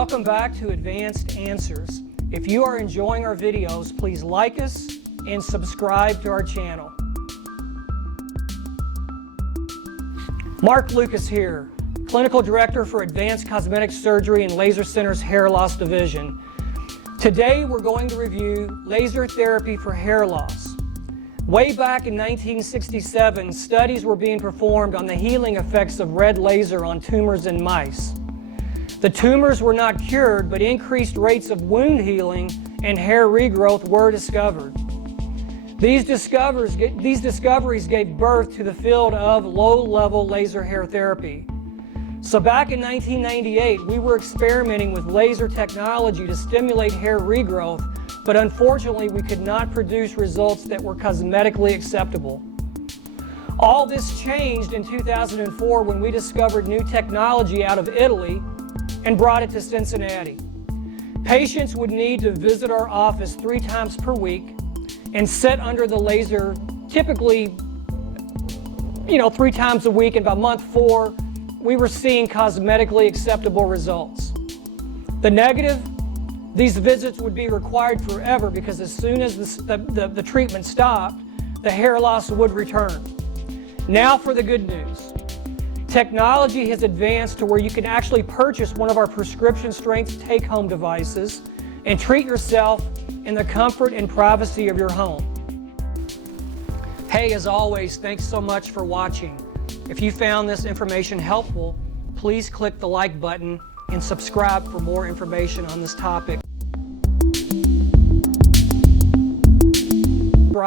Welcome back to Advanced Answers. If you are enjoying our videos, please like us and subscribe to our channel. Mark Lucas here, Clinical Director for Advanced Cosmetic Surgery and Laser Center's Hair Loss Division. Today we're going to review laser therapy for hair loss. Way back in 1967, studies were being performed on the healing effects of red laser on tumors in mice. The tumors were not cured, but increased rates of wound healing and hair regrowth were discovered. These discoveries gave birth to the field of low-level laser hair therapy. So back in 1998, we were experimenting with laser technology to stimulate hair regrowth, but unfortunately we could not produce results that were cosmetically acceptable. All this changed in 2004 when we discovered new technology out of Italy and brought it to Cincinnati. Patients would need to visit our office 3 times per week and sit under the laser, typically 3 times a week, and by month 4 we were seeing cosmetically acceptable results. The negative, these visits would be required forever because as soon as the treatment stopped, the hair loss would return. Now for the good news. Technology has advanced to where you can actually purchase one of our prescription strength take-home devices and treat yourself in the comfort and privacy of your home. Hey, as always, thanks so much for watching. If you found this information helpful, please click the like button and subscribe for more information on this topic.